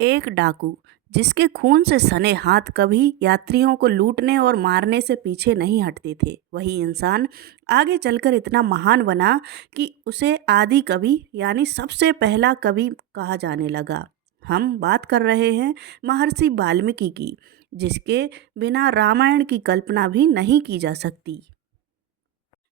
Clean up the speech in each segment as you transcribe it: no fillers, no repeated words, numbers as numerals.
एक डाकू जिसके खून से सने हाथ कभी यात्रियों को लूटने और मारने से पीछे नहीं हटते थे, वही इंसान आगे चलकर इतना महान बना कि उसे आदि कवि यानी सबसे पहला कवि कहा जाने लगा। हम बात कर रहे हैं महर्षि वाल्मीकि की, जिसके बिना रामायण की कल्पना भी नहीं की जा सकती।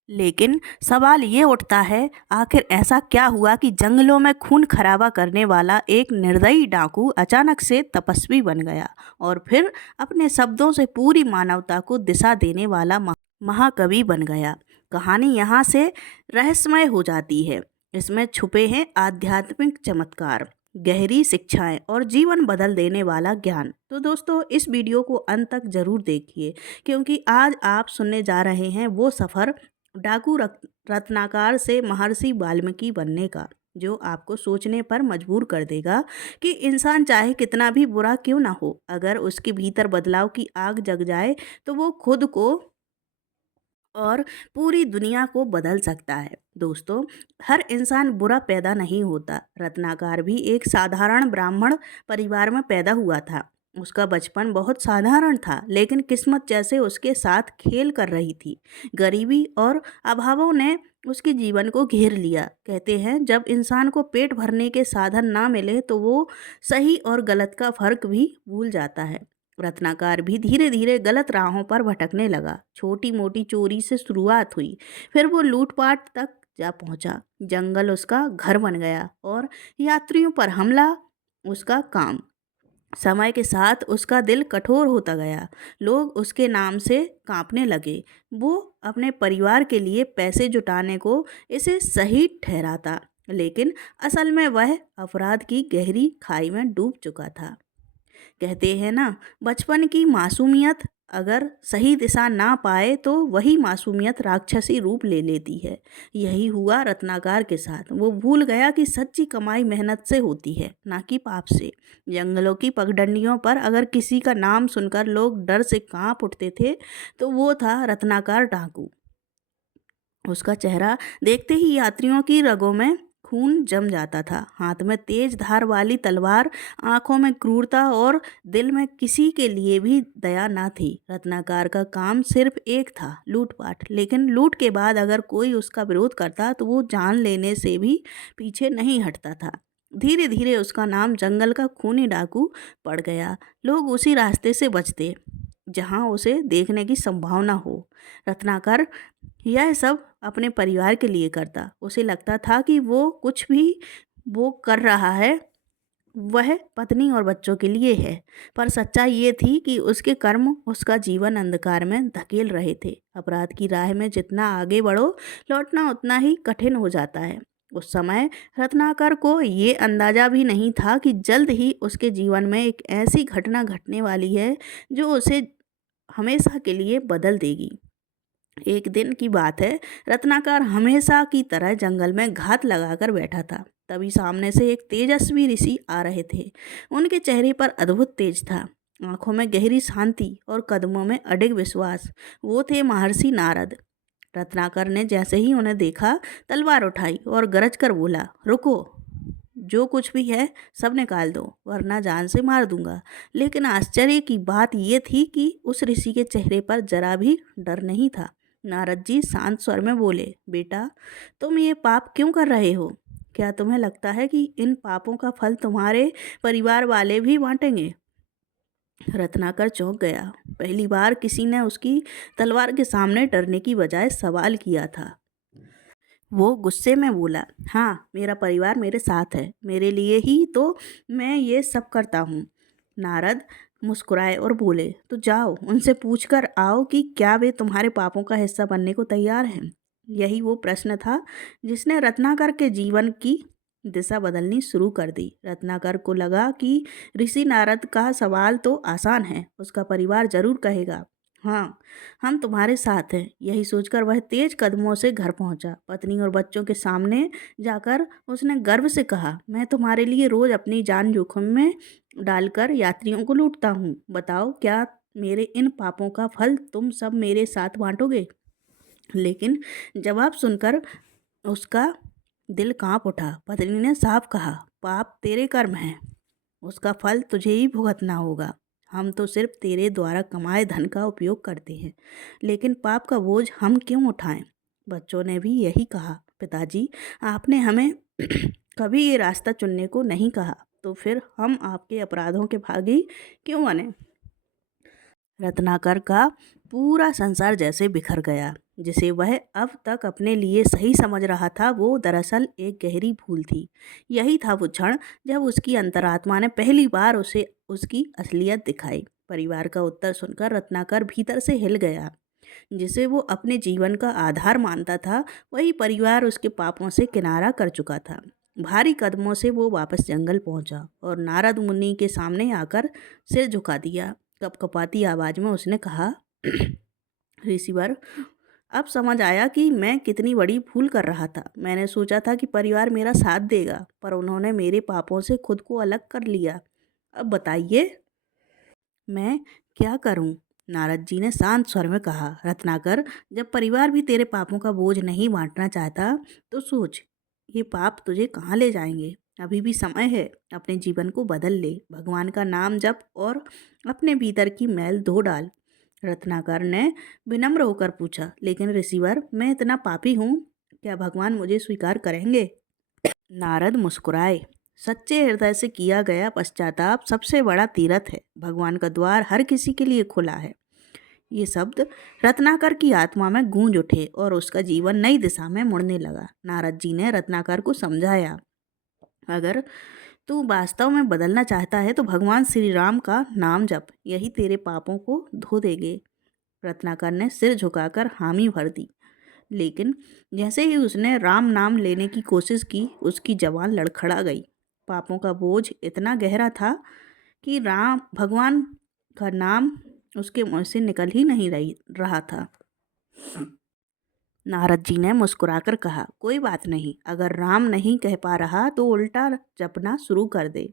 लेकिन सवाल ये उठता है, आखिर ऐसा क्या हुआ कि जंगलों में खून खराबा करने वाला एक निर्दयी डाकू अचानक से तपस्वी बन गया और फिर अपने शब्दों से पूरी मानवता को दिशा देने वाला महाकवि बन गया। कहानी यहाँ से रहस्यमय हो जाती है। इसमें छुपे हैं आध्यात्मिक चमत्कार, गहरी शिक्षाएं और जीवन बदल देने वाला ज्ञान। तो दोस्तों, इस वीडियो को अंत तक जरूर देखिए, क्योंकि आज आप सुनने जा रहे हैं वो सफ़र डाकू रत्नाकर से महर्षि वाल्मीकि बनने का, जो आपको सोचने पर मजबूर कर देगा कि इंसान चाहे कितना भी बुरा क्यों ना हो, अगर उसके भीतर बदलाव की आग जग जाए तो वो खुद को और पूरी दुनिया को बदल सकता है। दोस्तों, हर इंसान बुरा पैदा नहीं होता। रत्नाकर भी एक साधारण ब्राह्मण परिवार में पैदा हुआ था। उसका बचपन बहुत साधारण था, लेकिन किस्मत जैसे उसके साथ खेल कर रही थी। गरीबी और अभावों ने उसके जीवन को घेर लिया। कहते हैं, जब इंसान को पेट भरने के साधन ना मिले तो वो सही और गलत का फर्क भी भूल जाता है। रत्नाकर भी धीरे धीरे गलत राहों पर भटकने लगा। छोटी मोटी चोरी से शुरुआत हुई, फिर वो लूटपाट तक जा पहुंचा। जंगल उसका घर बन गया और यात्रियों पर हमला उसका काम। समय के साथ उसका दिल कठोर होता गया। लोग उसके नाम से कांपने लगे। वो अपने परिवार के लिए पैसे जुटाने को इसे सही ठहराता, लेकिन असल में वह अपराध की गहरी खाई में डूब चुका था। कहते हैं ना, बचपन की मासूमियत अगर सही दिशा ना पाए तो वही मासूमियत राक्षसी रूप ले लेती है। यही हुआ रत्नाकर के साथ। वो भूल गया कि सच्ची कमाई मेहनत से होती है, ना कि पाप से। जंगलों की पगडंडियों पर अगर किसी का नाम सुनकर लोग डर से कांप उठते थे, तो वो था रत्नाकर डाकू। उसका चेहरा देखते ही यात्रियों की रगों में खून जम जाता था। हाथ में तेज धार वाली तलवार, आंखों में क्रूरता और दिल में किसी के लिए भी दया ना थी। रत्नाकर का काम सिर्फ एक था, लूटपाट। लेकिन लूट के बाद अगर कोई उसका विरोध करता तो वो जान लेने से भी पीछे नहीं हटता था। धीरे धीरे उसका नाम जंगल का खूनी डाकू पड़ गया। लोग उसी रास्ते से बचते जहां उसे देखने की संभावना हो। रत्नाकर यह सब अपने परिवार के लिए करता। उसे लगता था कि वो कुछ भी वो कर रहा है वह पत्नी और बच्चों के लिए है, पर सच्चाई ये थी कि उसके कर्म उसका जीवन अंधकार में धकेल रहे थे। अपराध की राह में जितना आगे बढ़ो, लौटना उतना ही कठिन हो जाता है। उस समय रत्नाकर को ये अंदाजा भी नहीं था कि जल्द ही उसके जीवन में एक ऐसी घटना घटने वाली है जो उसे हमेशा के लिए बदल देगी। एक दिन की बात है, रत्नाकर हमेशा की तरह जंगल में घात लगाकर बैठा था। तभी सामने से एक तेजस्वी ऋषि आ रहे थे। उनके चेहरे पर अद्भुत तेज था, आंखों में गहरी शांति और कदमों में अडिग विश्वास। वो थे महर्षि नारद। रत्नाकर ने जैसे ही उन्हें देखा, तलवार उठाई और गरज कर बोला, रुको, जो कुछ भी है सब निकाल दो, वरना जान से मार दूंगा। लेकिन आश्चर्य की बात यह थी कि उस ऋषि के चेहरे पर जरा भी डर नहीं था। नारद जी शांत स्वर में बोले, बेटा, तुम ये पाप क्यों कर रहे हो? क्या तुम्हें लगता है कि इन पापों का फल तुम्हारे परिवार वाले भी बांटेंगे? रत्नाकर चौंक गया। पहली बार किसी ने उसकी तलवार के सामने डरने की बजाय सवाल किया था। वो गुस्से में बोला, हाँ, मेरा परिवार मेरे साथ है, मेरे लिए ही तो मैं ये सब करता हूँ। नारद मुस्कुराए और बोले, तो जाओ, उनसे पूछ कर आओ कि क्या वे तुम्हारे पापों का हिस्सा बनने को तैयार हैं। यही वो प्रश्न था जिसने रत्नाकर के जीवन की दिशा बदलनी शुरू कर दी। रत्नाकर को लगा कि ऋषि नारद का सवाल तो आसान है, उसका परिवार जरूर कहेगा, हाँ, हम तुम्हारे साथ हैं। यही सोचकर वह तेज कदमों से घर पहुंचा। पत्नी और बच्चों के सामने जाकर उसने गर्व से कहा, मैं तुम्हारे लिए रोज अपनी जान जोखिम में डालकर यात्रियों को लूटता हूँ। बताओ, क्या मेरे इन पापों का फल तुम सब मेरे साथ बांटोगे? लेकिन जवाब सुनकर उसका दिल कांप उठा। पत्नी ने साफ कहा, पाप तेरे कर्म हैं, उसका फल तुझे ही भुगतना होगा। हम तो सिर्फ तेरे द्वारा कमाए धन का उपयोग करते हैं, लेकिन पाप का बोझ हम क्यों उठाएं? बच्चों ने भी यही कहा। पिताजी, आपने हमें कभी ये रास्ता चुनने को नहीं कहा, तो फिर हम आपके अपराधों के भागी क्यों बने? रत्नाकर का पूरा संसार जैसे बिखर गया। जिसे वह अब तक अपने लिए सही समझ रहा था, वो दरअसल एक गहरी भूल थी। यही था वो क्षण जब उसकी अंतरात्मा ने पहली बार उसे उसकी असलियत दिखाई। परिवार का उत्तर सुनकर रत्नाकर भीतर से हिल गया। जिसे वो अपने जीवन का आधार मानता था, वही परिवार उसके पापों से किनारा कर चुका था। भारी कदमों से वो वापस जंगल पहुंचा और नारद मुनि के सामने आकर सिर झुका दिया। कपकपाती आवाज में उसने कहा, ऋषिवर, अब समझ आया कि मैं कितनी बड़ी भूल कर रहा था। मैंने सोचा था कि परिवार मेरा साथ देगा, पर उन्होंने मेरे पापों से खुद को अलग कर लिया। अब बताइए मैं क्या करूं? नारद जी ने शांत स्वर में कहा। रत्नाकर, जब परिवार भी तेरे पापों का बोझ नहीं बांटना चाहता, तो सोच, ये पाप तुझे कहाँ ले जाएंगे? अभी भी समय है, अपने जीवन को बदल ले, भगवान का नाम जप और अपने भीतर की मैल धो डाल। रत्नाकर ने विनम्र होकर पूछा, लेकिन ऋषिवर, मैं इतना पापी हूँ, क्या भगवान मुझे स्वीकार करेंगे? नारद मुस्कुराए। सच्चे हृदय से किया गया पश्चाताप सबसे बड़ा तीर्थ है। भगवान का द्वार हर किसी के लिए खुला है। ये शब्द रत्नाकर की आत्मा में गूंज उठे और उसका जीवन नई दिशा में मुड़ने लगा। नारद जी ने रत्नाकर को समझाया, अगर तू वास्तव में बदलना चाहता है तो भगवान श्री राम का नाम जप, यही तेरे पापों को धो देंगे। रत्नाकर ने सिर झुकाकर हामी भर दी, लेकिन जैसे ही उसने राम नाम लेने की कोशिश की, उसकी जबान लड़खड़ा गई। पापों का बोझ इतना गहरा था कि राम भगवान का नाम उसके मुंह से निकल ही नहीं रहा था। नारद जी ने मुस्कुराकर कहा, कोई बात नहीं, अगर राम नहीं कह पा रहा तो उल्टा जपना शुरू कर दे।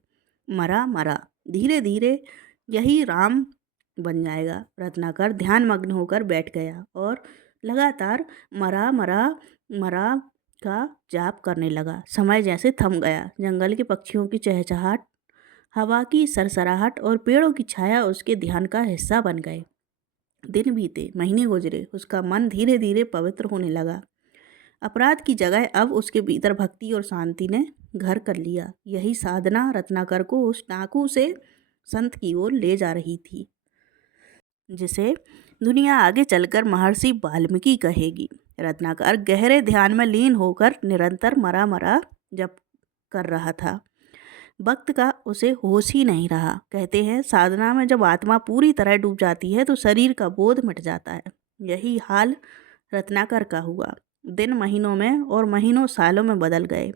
मरा मरा, धीरे धीरे यही राम बन जाएगा। रत्नाकर ध्यान मग्न होकर बैठ गया और लगातार मरा मरा मरा का जाप करने लगा। समय जैसे थम गया। जंगल के पक्षियों की चहचहाट, हवा की सरसराहट और पेड़ों की छाया उसके ध्यान का हिस्सा बन गए। दिन बीते, महीने गुजरे, उसका मन धीरे धीरे पवित्र होने लगा। अपराध की जगह अब उसके भीतर भक्ति और शांति ने घर कर लिया। यही साधना रत्नाकर को उस डाकू से संत की ओर ले जा रही थी, जिसे दुनिया आगे चलकर महर्षि वाल्मीकि कहेगी। रत्नाकर गहरे ध्यान में लीन होकर निरंतर मरा मरा जप कर रहा था। वक्त का उसे होश ही नहीं रहा। कहते हैं, साधना में जब आत्मा पूरी तरह डूब जाती है तो शरीर का बोध मिट जाता है। यही हाल रत्नाकर का हुआ। दिन महीनों में और महीनों सालों में बदल गए।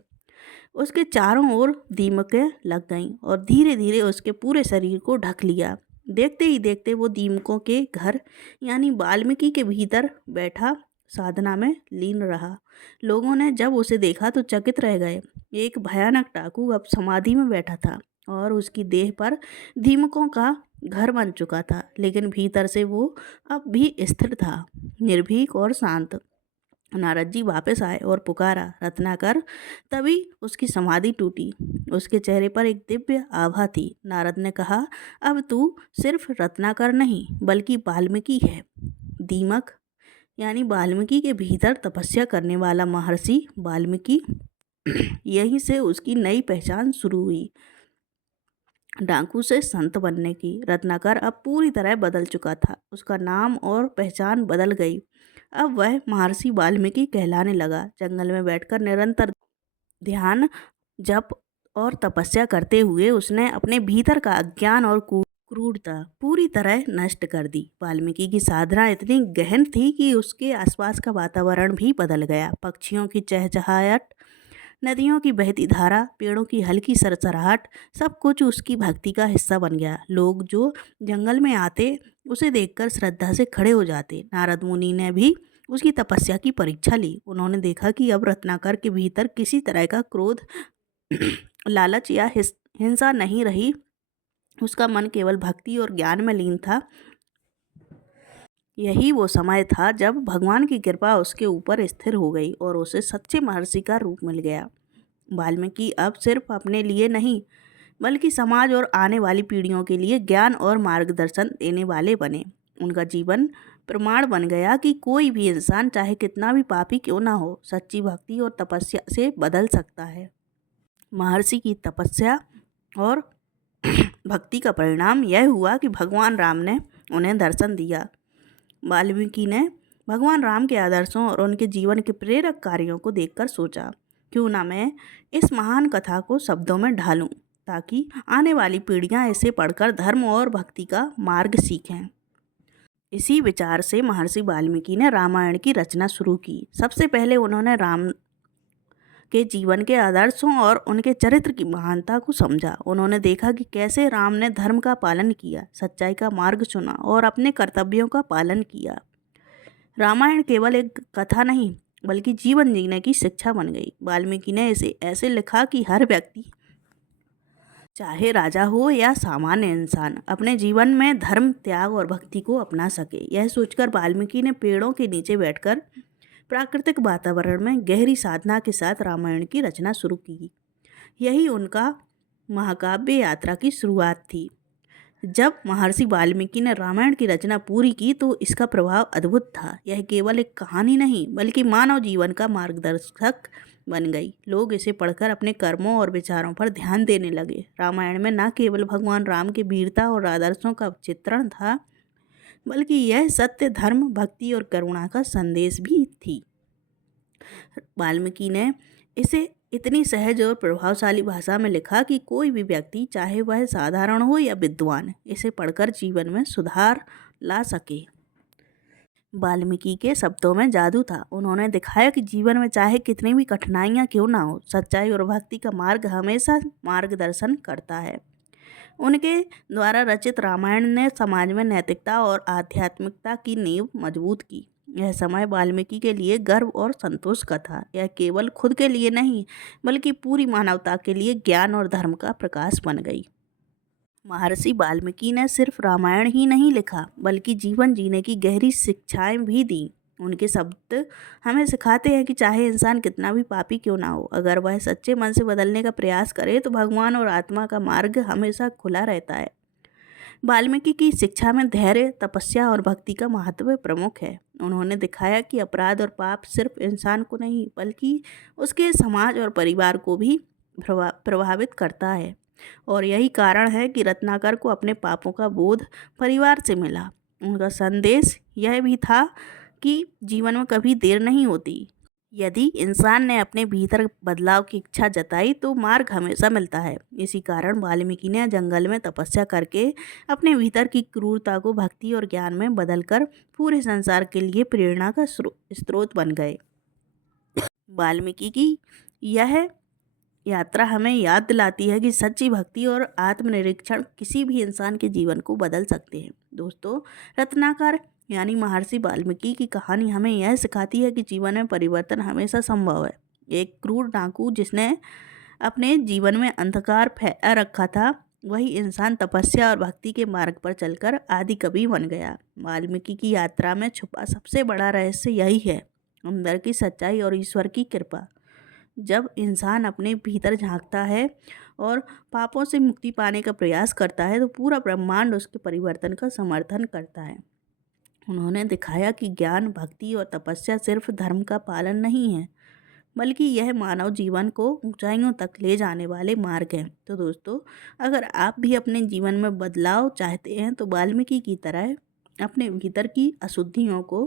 उसके चारों ओर दीमकें लग गईं और धीरे धीरे उसके पूरे शरीर को ढक लिया। देखते ही देखते वो दीमकों के घर यानी वाल्मीकि के भीतर बैठा साधना में लीन रहा। लोगों ने जब उसे देखा तो चकित रह गए। एक भयानक डाकू अब समाधि में बैठा था और उसकी देह पर दीमकों का घर बन चुका था, लेकिन भीतर से वो अब भी स्थिर था, निर्भीक और शांत। नारद जी वापस आए और पुकारा, रत्नाकर। तभी उसकी समाधि टूटी। उसके चेहरे पर एक दिव्य आभा थी। नारद ने कहा, अब तू सिर्फ रत्नाकर नहीं बल्कि वाल्मीकि है। दीमक यानी वाल्मीकि के भीतर तपस्या करने वाला महर्षि वाल्मीकि। यहीं से उसकी नई पहचान शुरू हुई, डाकू से संत बनने की। रत्नाकर अब पूरी तरह बदल चुका था। उसका नाम और पहचान बदल गई। अब वह महर्षि वाल्मीकि कहलाने लगा। जंगल में बैठकर निरंतर ध्यान, जप और तपस्या करते हुए उसने अपने भीतर का अज्ञान और क्रूरता पूरी तरह नष्ट कर दी। वाल्मीकि की साधना इतनी गहन थी कि उसके आसपास का वातावरण भी बदल गया। पक्षियों की चहचहाहट, नदियों की बहती धारा, पेड़ों की हल्की सरसराहट, सब कुछ उसकी भक्ति का हिस्सा बन गया। लोग जो जंगल में आते उसे देखकर श्रद्धा से खड़े हो जाते। नारद मुनि ने भी उसकी तपस्या की परीक्षा ली। उन्होंने देखा कि अब रत्नाकर के भीतर किसी तरह का क्रोध, लालच या हिंसा नहीं रही। उसका मन केवल भक्ति और ज्ञान में लीन था। यही वो समय था जब भगवान की कृपा उसके ऊपर स्थिर हो गई और उसे सच्चे महर्षि का रूप मिल गया। वाल्मीकि अब सिर्फ अपने लिए नहीं बल्कि समाज और आने वाली पीढ़ियों के लिए ज्ञान और मार्गदर्शन देने वाले बने। उनका जीवन प्रमाण बन गया कि कोई भी इंसान चाहे कितना भी पापी क्यों ना हो, सच्ची भक्ति और तपस्या से बदल सकता है। महर्षि की तपस्या और भक्ति का परिणाम यह हुआ कि भगवान राम ने उन्हें दर्शन दिया। वाल्मीकि ने भगवान राम के आदर्शों और उनके जीवन के प्रेरक कार्यों को देखकर सोचा, क्यों ना मैं इस महान कथा को शब्दों में ढालूं, ताकि आने वाली पीढ़ियां इसे पढ़कर धर्म और भक्ति का मार्ग सीखें। इसी विचार से महर्षि वाल्मीकि ने रामायण की रचना शुरू की। सबसे पहले उन्होंने राम के जीवन के आदर्शों और उनके चरित्र की महानता को समझा। उन्होंने देखा कि कैसे राम ने धर्म का पालन किया, सच्चाई का मार्ग चुना और अपने कर्तव्यों का पालन किया। रामायण केवल एक कथा नहीं, बल्कि जीवन जीने की शिक्षा बन गई। वाल्मीकि ने इसे ऐसे लिखा कि हर व्यक्ति, चाहे राजा हो या सामान्य इंसान, अपने जीवन में धर्म, त्याग और भक्ति को अपना सके। यह सोचकर वाल्मीकि ने पेड़ों के नीचे बैठकर प्राकृतिक वातावरण में गहरी साधना के साथ रामायण की रचना शुरू की। यही उनका महाकाव्य यात्रा की शुरुआत थी। जब महर्षि वाल्मीकि ने रामायण की रचना पूरी की तो इसका प्रभाव अद्भुत था। यह केवल एक कहानी नहीं, बल्कि मानव जीवन का मार्गदर्शक बन गई। लोग इसे पढ़कर अपने कर्मों और विचारों पर ध्यान देने लगे। रामायण में न केवल भगवान राम के वीरता और आदर्शों का चित्रण था, बल्कि यह सत्य, धर्म, भक्ति और करुणा का संदेश भी थी। वाल्मीकि ने इसे इतनी सहज और प्रभावशाली भाषा में लिखा कि कोई भी व्यक्ति, चाहे वह साधारण हो या विद्वान, इसे पढ़कर जीवन में सुधार ला सके। वाल्मीकि के शब्दों में जादू था। उन्होंने दिखाया कि जीवन में चाहे कितनी भी कठिनाइयाँ क्यों ना हो, सच्चाई और भक्ति का मार्ग हमेशा मार्गदर्शन करता है। उनके द्वारा रचित रामायण ने समाज में नैतिकता और आध्यात्मिकता की नींव मजबूत की। यह समय वाल्मीकि के लिए गर्व और संतोष का था। यह केवल खुद के लिए नहीं, बल्कि पूरी मानवता के लिए ज्ञान और धर्म का प्रकाश बन गई। महर्षि वाल्मीकि ने सिर्फ रामायण ही नहीं लिखा, बल्कि जीवन जीने की गहरी शिक्षाएं भी दी। उनके शब्द हमें सिखाते हैं कि चाहे इंसान कितना भी पापी क्यों ना हो, अगर वह सच्चे मन से बदलने का प्रयास करे तो भगवान और आत्मा का मार्ग हमेशा खुला रहता है। वाल्मीकि की शिक्षा में धैर्य, तपस्या और भक्ति का महत्व प्रमुख है। उन्होंने दिखाया कि अपराध और पाप सिर्फ इंसान को नहीं, बल्कि उसके समाज और परिवार को भी प्रभावित करता है। और यही कारण है कि रत्नाकर को अपने पापों का बोध परिवार से मिला। उनका संदेश यह भी था कि जीवन में कभी देर नहीं होती। यदि इंसान ने अपने भीतर बदलाव की इच्छा जताई तो मार्ग हमेशा मिलता है। इसी कारण वाल्मीकि ने जंगल में तपस्या करके अपने भीतर की क्रूरता को भक्ति और ज्ञान में बदलकर पूरे संसार के लिए प्रेरणा का स्रोत बन गए। वाल्मीकि की यह यात्रा हमें याद दिलाती है कि सच्ची भक्ति और आत्मनिरीक्षण किसी भी इंसान के जीवन को बदल सकते हैं। दोस्तों, रत्नाकर यानी महर्षि वाल्मीकि की कहानी हमें यह सिखाती है कि जीवन में परिवर्तन हमेशा संभव है। एक क्रूर डाकू जिसने अपने जीवन में अंधकार फैला रखा था, वही इंसान तपस्या और भक्ति के मार्ग पर चलकर आदि कवि बन गया। वाल्मीकि की यात्रा में छुपा सबसे बड़ा रहस्य यही है, अंदर की सच्चाई और ईश्वर की कृपा। जब इंसान अपने भीतर झांकता है और पापों से मुक्ति पाने का प्रयास करता है तो पूरा ब्रह्मांड उसके परिवर्तन का समर्थन करता है। उन्होंने दिखाया कि ज्ञान, भक्ति और तपस्या सिर्फ धर्म का पालन नहीं है, बल्कि यह मानव जीवन को ऊंचाइयों तक ले जाने वाले मार्ग हैं। तो दोस्तों, अगर आप भी अपने जीवन में बदलाव चाहते हैं तो वाल्मीकि की तरह अपने भीतर की अशुद्धियों को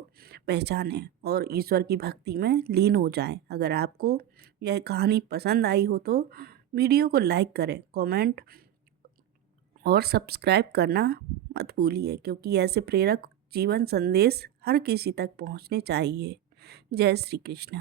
पहचानें और ईश्वर की भक्ति में लीन हो जाएं। अगर आपको यह कहानी पसंद आई हो तो वीडियो को लाइक करें, कमेंट और सब्सक्राइब करना मत भूलिए, क्योंकि ऐसे प्रेरक जीवन संदेश हर किसी तक पहुंचने चाहिए। जय श्री कृष्ण।